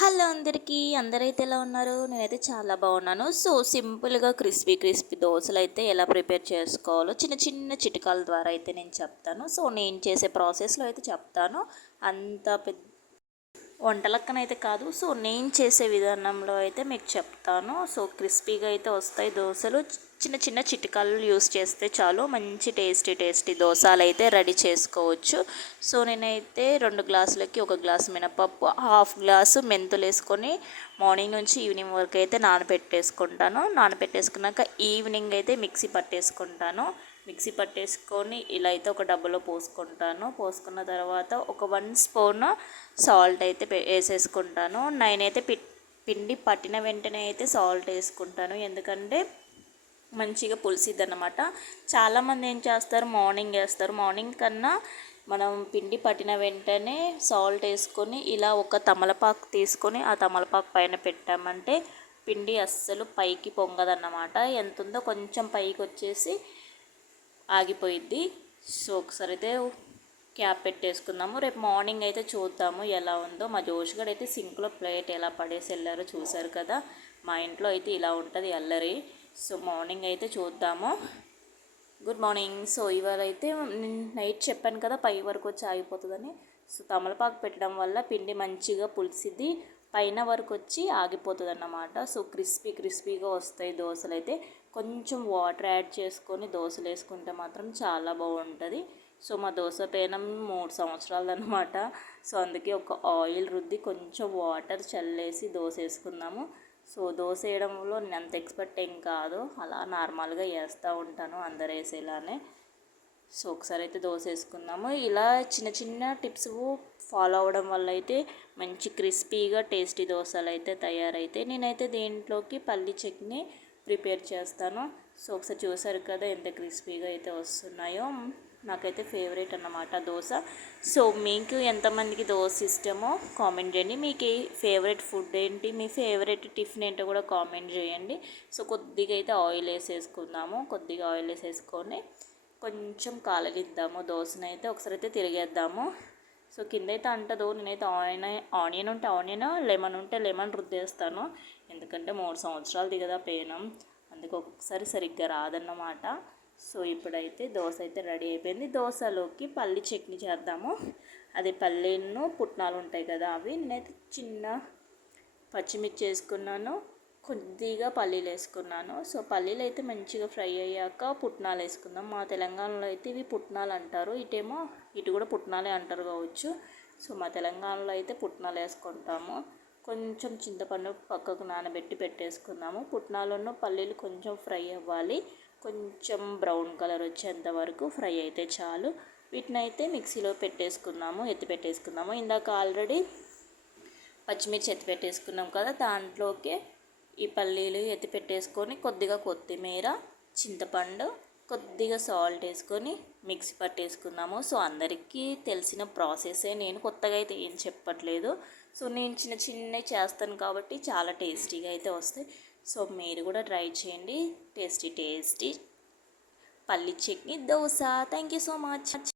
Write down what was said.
Hello అందరికీ, అందరైతే ఎలా ఉన్నారు? నేనైతే చాలా బాగున్నాను. సో సింపుల్గా క్రిస్పీ దోశలు అయితే ఎలా ప్రిపేర్ చేసుకోవాలో చిన్న చిన్న చిట్కాల ద్వారా అయితే నేను చెప్తాను. సో నేను చేసే ప్రాసెస్లో అయితే చెప్తాను. అంత పెద్ద వంటలక్కనైతే కాదు. సో నేను చేసే విధానంలో అయితే మీకు చెప్తాను. సో క్రిస్పీగా అయితే వస్తాయి దోశలు. చిన్న చిన్న చిట్కాలు యూస్ చేస్తే చాలు మంచి టేస్టీ దోశలు అయితే రెడీ చేసుకోవచ్చు. సో నేనైతే 2 గ్లాసులకి 1 గ్లాసు మినపప్పు, హాఫ్ గ్లాసు మెంతులు వేసుకొని మార్నింగ్ నుంచి ఈవినింగ్ వరకు అయితే నానబెట్టేసుకుంటాను. నానబెట్టేసుకున్నాక ఈవినింగ్ అయితే మిక్సీ పట్టేసుకుంటాను. మిక్సీ పట్టేసుకొని ఇలా అయితే ఒక డబ్బాలో పోసుకుంటాను. పోసుకున్న తర్వాత ఒక 1 స్పూన్ సాల్ట్ అయితే వేసేసుకుంటాను. నేనైతే పిండి పట్టిన వెంటనే అయితే సాల్ట్ వేసుకుంటాను, ఎందుకంటే మంచిగా పులిసిద్ది అన్నమాట. చాలామంది ఏం చేస్తారు, మార్నింగ్ వేస్తారు. మార్నింగ్ కన్నా మనం పిండి పట్టిన వెంటనే సాల్ట్ వేసుకొని ఇలా ఒక తమలపాకు తీసుకొని ఆ తమలపాకు పైన పెట్టామంటే పిండి అస్సలు పైకి పొంగదన్నమాట. ఎంత ఉందో కొంచెం పైకి వచ్చేసి ఆగిపోయిద్ది. సో ఒకసారి అయితే క్యాప్ పెట్టేసుకుందాము. రేపు మార్నింగ్ అయితే చూద్దాము ఎలా ఉందో. మా జోష్గడ్ అయితే సింక్లో ప్లేట్ ఎలా పడేసి వెళ్ళారో చూసారు కదా. మా ఇంట్లో అయితే ఇలా ఉంటుంది అల్లరి. సో మార్నింగ్ అయితే చూద్దాము. Good morning. సో ఇవాళ అయితే నైట్ చెప్పాను కదా పై వరకు వచ్చి ఆగిపోతుందని. సో తమలపాకు పెట్టడం వల్ల పిండి మంచిగా పులిసిద్ది, పైన వరకు వచ్చి ఆగిపోతుంది అన్నమాట. సో క్రిస్పీగా వస్తాయి దోశలు అయితే. కొంచెం వాటర్ యాడ్ చేసుకొని దోశలు వేసుకుంటే మాత్రం చాలా బాగుంటుంది. సో మా దోశ పేనం 3 సంవత్సరాలు అనమాట. సో అందుకే ఒక ఆయిల్ రుద్ది కొంచెం వాటర్ చల్లేసి దోశ వేసుకుందాము. సో దోశ వేయడంలో నేను అంత ఎక్స్పర్ట్ ఏం కాదు, అలా నార్మల్గా వేస్తూ ఉంటాను అందరు వేసేలానే. సో ఒకసారి అయితే దోశ వేసుకుందాము. ఇలా చిన్న టిప్స్ ఫాలో అవ్వడం వల్ల అయితే మంచి క్రిస్పీగా టేస్టీ దోశలు అయితే తయారైతే. నేనైతే దీంట్లోకి పల్లి చట్నీ ప్రిపేర్ చేస్తాను. సో ఒకసారి చూసారు కదా ఎంత క్రిస్పీగా అయితే వస్తున్నాయో. నాకైతే ఫేవరెట్ అన్నమాట దోశ. సో మీకు ఎంతమందికి దోశ ఇష్టమో కామెంట్ చేయండి. మీకు ఫేవరెట్ ఫుడ్ ఏంటి, మీ ఫేవరెట్ టిఫిన్ ఏంటో కూడా కామెంట్ చేయండి. సో కొద్దిగా అయితే ఆయిల్ వేసేసుకుందాము. కొద్దిగా ఆయిల్ వేసేసుకొని కొంచెం కాలనిద్దాము దోశనైతే. ఒకసారి అయితే తిరిగేద్దాము. సో కింద అయితే అంటదో, నేనైతే ఆనియన్ ఉంటే ఆనియన్, లెమన్ ఉంటే లెమన్ రుద్దేస్తాను. ఎందుకంటే 3 సంవత్సరాలు దిగదా పేనం, అందుకే ఒక్కొక్కసారి సరిగ్గా రాదన్నమాట. సో ఇప్పుడైతే దోశ అయితే రెడీ అయిపోయింది. దోశలోకి పల్లి చట్నీ చేద్దాము. అది పల్లీను పుట్నాలు ఉంటాయి కదా, అవి నేనైతే చిన్న పచ్చిమిర్చి వేసుకున్నాను, కొద్దిగా పల్లీలు వేసుకున్నాను. సో పల్లీలు అయితే మంచిగా ఫ్రై అయ్యాక పుట్నాలు వేసుకుందాం. మా తెలంగాణలో అయితే ఇవి పుట్నాలు అంటారు, ఇటు కూడా పుట్నాలే అంటారు కావచ్చు. సో మా తెలంగాణలో అయితే పుట్నాలు వేసుకుంటాము. కొంచెం చింతపండు పక్కకు నానబెట్టి పెట్టేసుకుందాము. పుట్నాలను పల్లీలు కొంచెం ఫ్రై అవ్వాలి, కొంచెం బ్రౌన్ కలర్ వచ్చేంత వరకు ఫ్రై అయితే చాలు. వీటిని అయితే మిక్సీలో ఎత్తి పెట్టేసుకుందాము. ఇందాక ఆల్రెడీ పచ్చిమిర్చి ఎత్తి పెట్టేసుకున్నాం కదా, దాంట్లోకి ఈ పల్లీలు ఎత్తి పెట్టేసుకొని కొద్దిగా కొత్తిమీర, చింతపండు, కొద్దిగా సాల్ట్ వేసుకొని మిక్సీ పట్టేసుకుందాము. సో అందరికీ తెలిసిన ప్రాసెసే, నేను కొత్తగా అయితే ఏం చెప్పట్లేదు. సో నేను చిన్నవి చేస్తాను కాబట్టి చాలా టేస్టీగా అయితే వస్తాయి. సో మీరు కూడా ట్రై చేయండి. టేస్టీ పల్లి chutney dosa. Thank you so much.